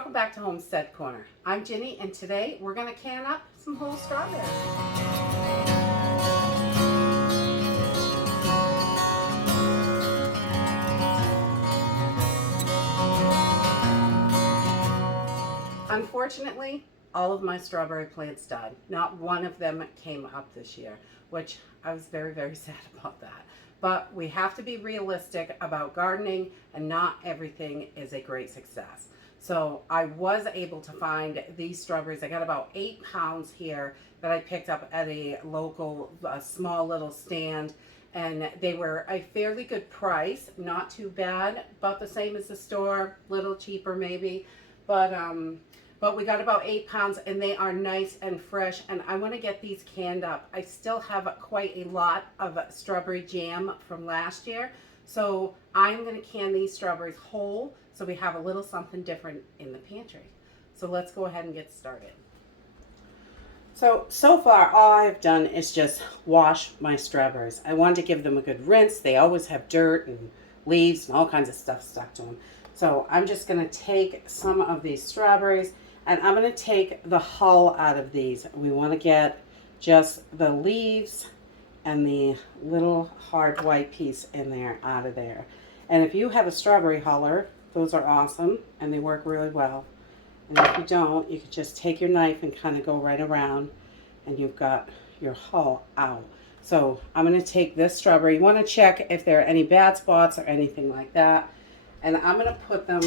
welcome back to Homestead Corner. I'm Ginny, and today we're going to can up some whole strawberries. Unfortunately, all of my strawberry plants died. Not one of them came up this year, which I was very, very sad about that. But we have to be realistic about gardening, and not everything is a great success. So I was able to find these strawberries. I got about 8 pounds here that I picked up at a local, small little stand. And they were a fairly good price, not too bad, about the same as the store, little cheaper maybe. But we got about 8 pounds, and they are nice and fresh, and I want to get these canned up. I still have quite a lot of strawberry jam from last year, so I'm going to can these strawberries whole so we have a little something different in the pantry. So let's go ahead and get started. So far all I've done is just wash my strawberries. I wanted to give them a good rinse. They always have dirt and leaves and all kinds of stuff stuck to them. So I'm just going to take some of these strawberries, and I'm going to take the hull out of these. We want to get just the leaves and the little hard white piece in there out of there. And if you have a strawberry huller, those are awesome and they work really well. And if you don't, you can just take your knife and kind of go right around, and you've got your hull out. So I'm going to take this strawberry. You want to check if there are any bad spots or anything like that. And I'm going to put them,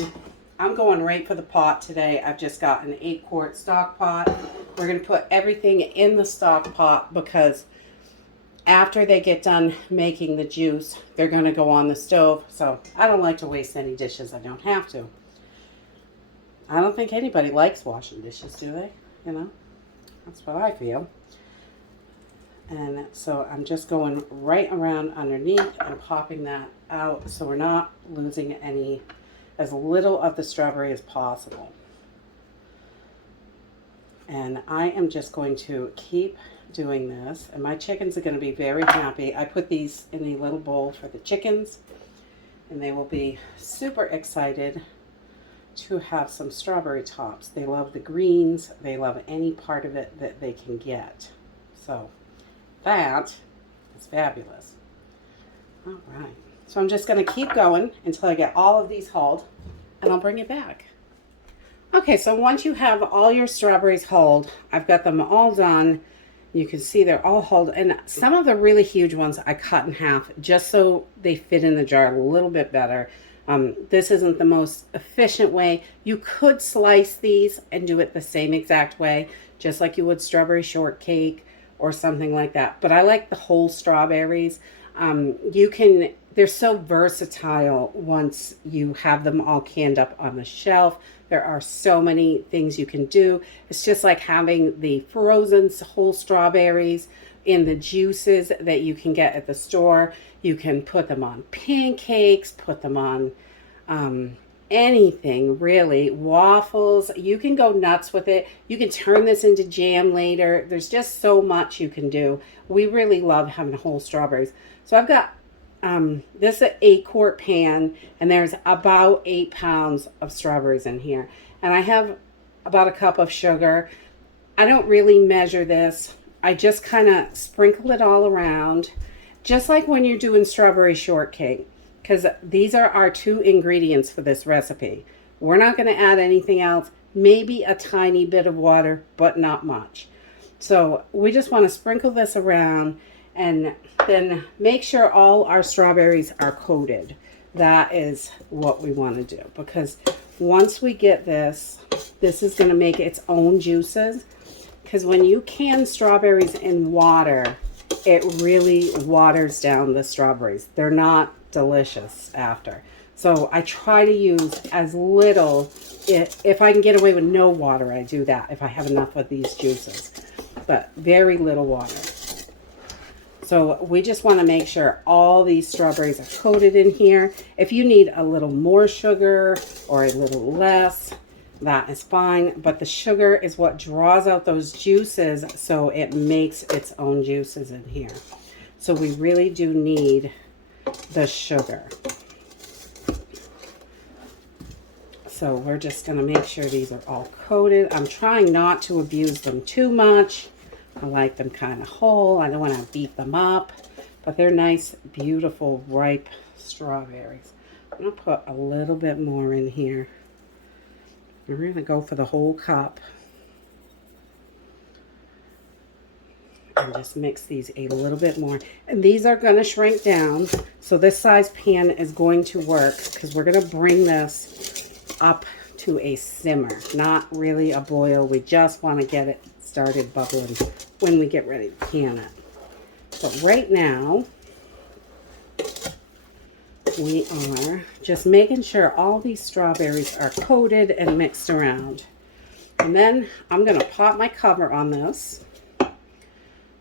I'm going right for the pot today. I've just got an 8-quart stock pot. We're going to put everything in the stock pot because after they get done making the juice, they're going to go on the stove. So I don't like to waste any dishes I don't have to. I don't think anybody likes washing dishes, do they? You know, that's what I feel. And so I'm just going right around underneath and popping that out so we're not losing as little of the strawberry as possible. And I am just going to keep doing this, and my chickens are going to be very happy. I put these in a little bowl for the chickens, and they will be super excited to have some strawberry tops. They love the greens. They love any part of it that they can get. So that is fabulous. All right. So I'm just going to keep going until I get all of these hulled, and I'll bring it back. Okay, so once you have all your strawberries hulled, I've got them all done. You can see they're all hulled, and some of the really huge ones I cut in half just so they fit in the jar a little bit better. This isn't the most efficient way. You could slice these and do it the same exact way, just like you would strawberry shortcake or something like that. But I like the whole strawberries. They're so versatile once you have them all canned up on the shelf. There are so many things you can do. It's just like having the frozen whole strawberries in the juices that you can get at the store. You can put them on pancakes, put them on anything really, waffles. You can go nuts with it. You can turn this into jam later. There's just so much you can do. We really love having whole strawberries. So I've got this is an 8-quart pan, and there's about 8 pounds of strawberries in here. And I have about a cup of sugar. I don't really measure this. I just kind of sprinkle it all around, just like when you're doing strawberry shortcake, because these are our 2 ingredients for this recipe. We're not going to add anything else, maybe a tiny bit of water, but not much. So we just want to sprinkle this around and then make sure all our strawberries are coated. That is what we want to do, because once we get this is going to make its own juices. Because when you can strawberries in water, it really waters down the strawberries. They're not delicious after. So I try to use as little, if I can get away with no water, I do that if I have enough of these juices, but very little water. So we just want to make sure all these strawberries are coated in here. If you need a little more sugar or a little less, that is fine. But the sugar is what draws out those juices, so it makes its own juices in here. So we really do need the sugar. So we're just going to make sure these are all coated. I'm trying not to abuse them too much. I like them kind of whole. I don't want to beat them up. But they're nice, beautiful, ripe strawberries. I'm going to put a little bit more in here. We're going to go for the whole cup. And just mix these a little bit more. And these are going to shrink down. So this size pan is going to work because we're going to bring this up to a simmer. Not really a boil. We just want to get it started bubbling when we get ready to can it. But right now, we are just making sure all these strawberries are coated and mixed around. And then I'm going to pop my cover on this.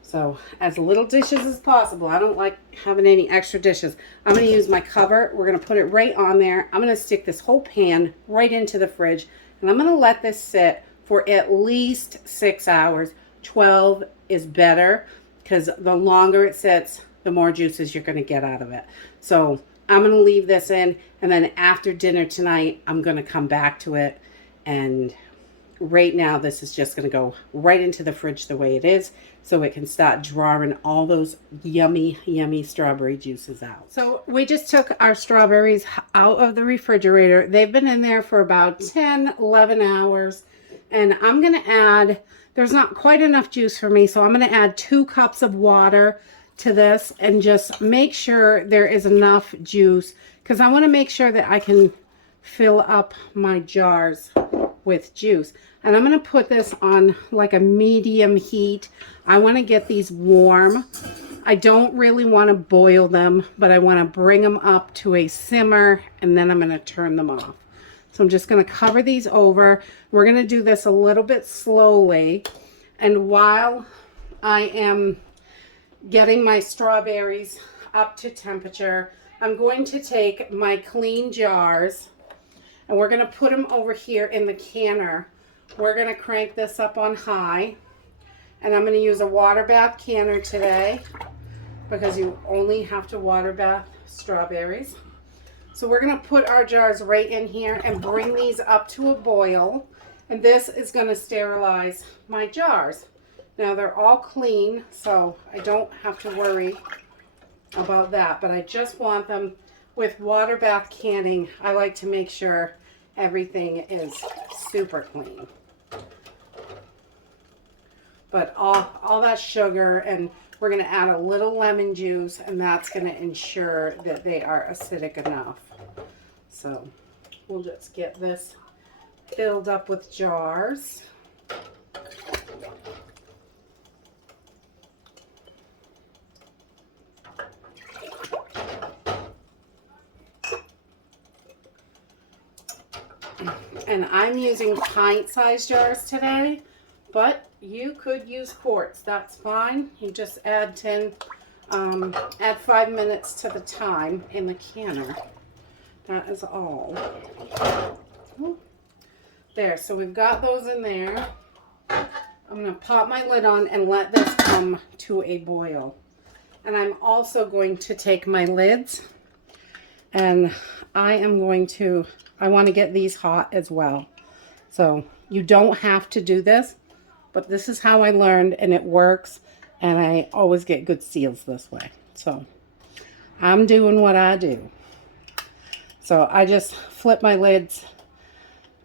So as little dishes as possible. I don't like having any extra dishes. I'm going to use my cover. We're going to put it right on there. I'm going to stick this whole pan right into the fridge. And I'm going to let this sit for at least 6 hours. 12 is better because the longer it sits, the more juices you're going to get out of it. So I'm going to leave this in. And then after dinner tonight, I'm going to come back to it. And right now, this is just going to go right into the fridge the way it is so it can start drawing all those yummy, yummy strawberry juices out. So we just took our strawberries out of the refrigerator. They've been in there for about 10, 11 hours. And I'm going to add, there's not quite enough juice for me, so I'm going to add 2 cups of water to this and just make sure there is enough juice because I want to make sure that I can fill up my jars with juice. And I'm going to put this on like a medium heat. I want to get these warm. I don't really want to boil them, but I want to bring them up to a simmer and then I'm going to turn them off. So I'm just going to cover these over. We're going to do this a little bit slowly. And while I am getting my strawberries up to temperature, I'm going to take my clean jars and we're going to put them over here in the canner. We're going to crank this up on high. And I'm going to use a water bath canner today because you only have to water bath strawberries. So we're going to put our jars right in here and bring these up to a boil. And this is going to sterilize my jars. Now they're all clean, so I don't have to worry about that. But I just want them with water bath canning. I like to make sure everything is super clean. But all that sugar, and we're going to add a little lemon juice, and that's going to ensure that they are acidic enough. So we'll just get this filled up with jars. And I'm using pint-sized jars today, but you could use quarts. That's fine. You just add 5 minutes to the time in the canner. That is all. There, so we've got those in there. I'm going to pop my lid on and let this come to a boil. And I'm also going to take my lids and I want to get these hot as well. So you don't have to do this, but this is how I learned and it works. And I always get good seals this way. So I'm doing what I do. So I just flip my lids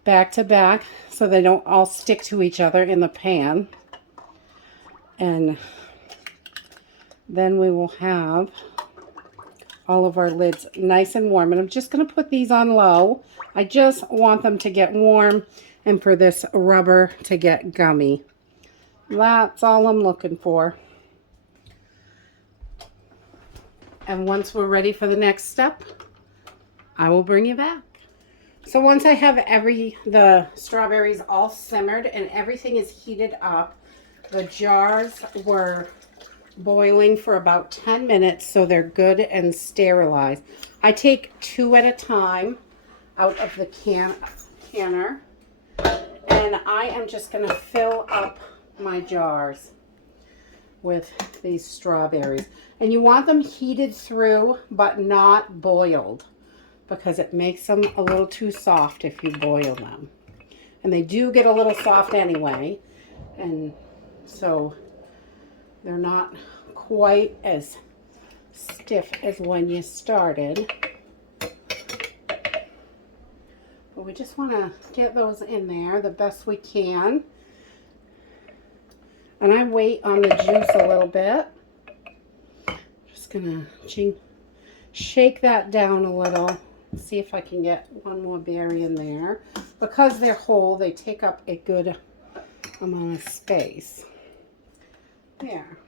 back to back so they don't all stick to each other in the pan. And then we will have all of our lids nice and warm. And I'm just going to put these on low. I just want them to get warm and for this rubber to get gummy. That's all I'm looking for. And once we're ready for the next step, I will bring you back. So once I have the strawberries all simmered and everything is heated up, the jars were boiling for about 10 minutes, so they're good and sterilized. I take 2 at a time out of the canner, and I am just going to fill up my jars with these strawberries. And you want them heated through, but not boiled. because it makes them a little too soft if you boil them. And they do get a little soft anyway. And so they're not quite as stiff as when you started. But we just want to get those in there the best we can. And I wait on the juice a little bit. Just gonna shake that down a little. See if I can get one more berry in there. Because they're whole, they take up a good amount of space. There.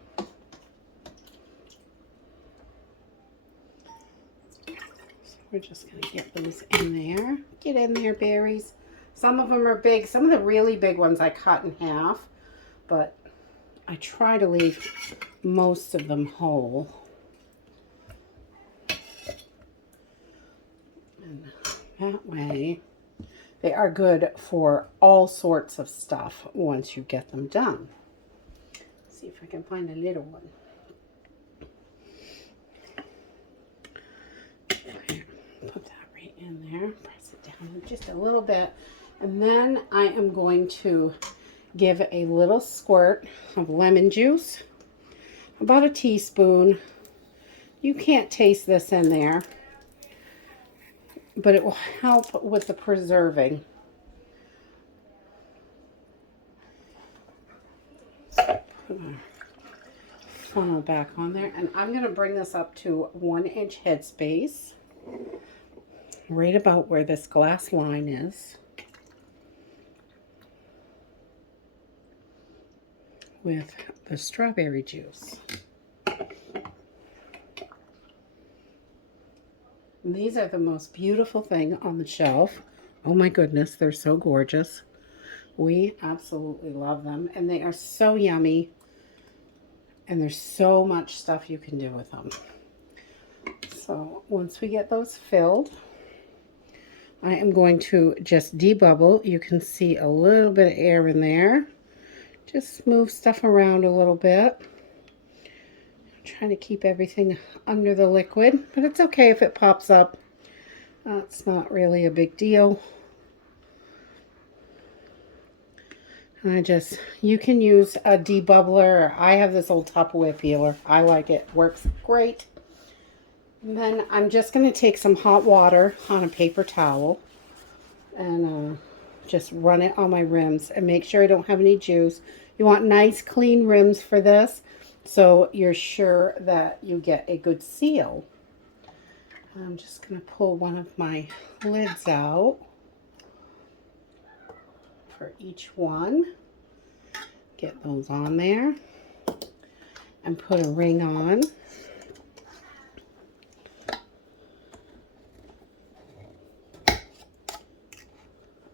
So we're just going to get those in there. Get in there, berries. Some of them are big. Some of the really big ones I cut in half. But I try to leave most of them whole. And that way, they are good for all sorts of stuff once you get them done. Let's see if I can find a little one. Put that right in there. Press it down just a little bit. And then I am going to give a little squirt of lemon juice. About a teaspoon. You can't taste this in there, but it will help with the preserving. So put a funnel back on there, and I'm going to bring this up to 1 inch headspace, right about where this glass line is, with the strawberry juice. And these are the most beautiful thing on the shelf. Oh my goodness, they're so gorgeous. We absolutely love them, and they are so yummy, and there's so much stuff you can do with them. So once we get those filled, I am going to just debubble. You can see a little bit of air in there. Just move stuff around a little bit. I'm trying to keep everything under the liquid, but it's okay if it pops up. It's not really a big deal. And you can use a debubbler. I have this old Tupperware peeler. I like it. Works great. And then I'm just going to take some hot water on a paper towel and just run it on my rims and make sure I don't have any juice. You want nice clean rims for this, so you're sure that you get a good seal. I'm just going to pull one of my lids out for each one. Get those on there and put a ring on.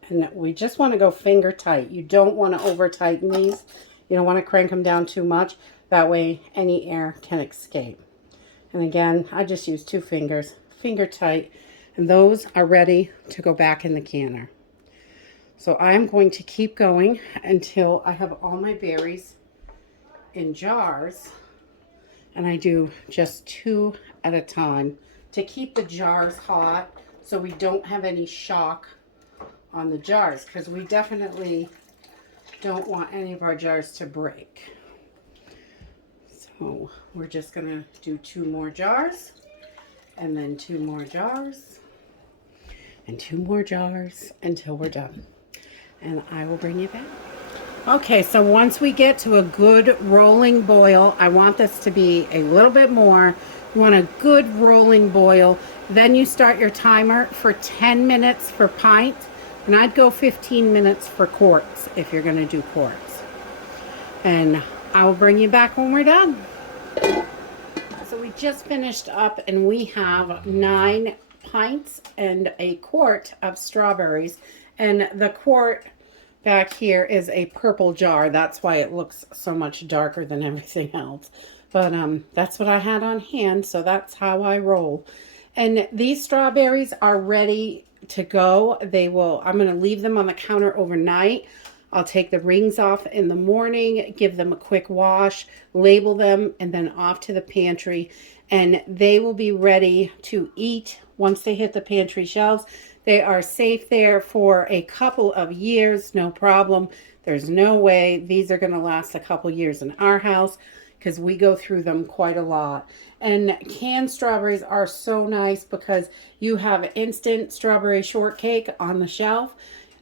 And we just want to go finger tight. You don't want to over tighten these. You don't want to crank them down too much. That way any air can escape. And again, I just use 2 fingers, finger tight. And those are ready to go back in the canner. So I'm going to keep going until I have all my berries in jars. And I do just 2 at a time to keep the jars hot so we don't have any shock on the jars, because we definitely don't want any of our jars to break. So we're just going to do 2 more jars, and then 2 more jars, and 2 more jars until we're done. And I will bring you back. Okay, so once we get to a good rolling boil, I want this to be a little bit more. You want a good rolling boil. Then you start your timer for 10 minutes for pints. And I'd go 15 minutes for quarts if you're going to do quarts. And I will bring you back when we're done. So we just finished up and we have 9 pints and a quart of strawberries. And the quart back here is a purple jar. That's why it looks so much darker than everything else. But that's what I had on hand, so that's how I roll. And these strawberries are ready to go. I'm going to leave them on the counter overnight. I'll take the rings off in the morning, give them a quick wash, label them, and then off to the pantry. And they will be ready to eat once they hit the pantry shelves, they are safe there for a couple of years, no problem. There's no way these are going to last a couple years in our house because we go through them quite a lot. And canned strawberries are so nice because you have instant strawberry shortcake on the shelf.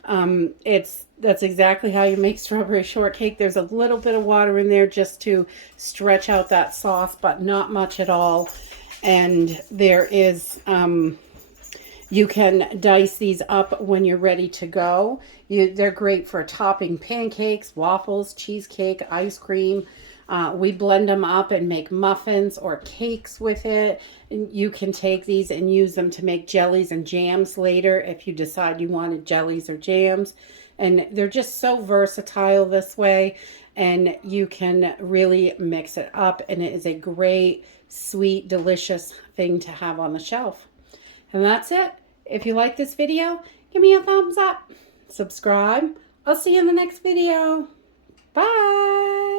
That's exactly how you make strawberry shortcake. There's a little bit of water in there just to stretch out that sauce, but not much at all. And there is, you can dice these up when you're ready to go. They're great for topping pancakes, waffles, cheesecake, ice cream. We blend them up and make muffins or cakes with it. And you can take these and use them to make jellies and jams later if you decide you wanted jellies or jams. And they're just so versatile this way. And you can really mix it up. And it is a great, sweet, delicious thing to have on the shelf. And that's it. If you like this video, give me a thumbs up. Subscribe. I'll see you in the next video. Bye.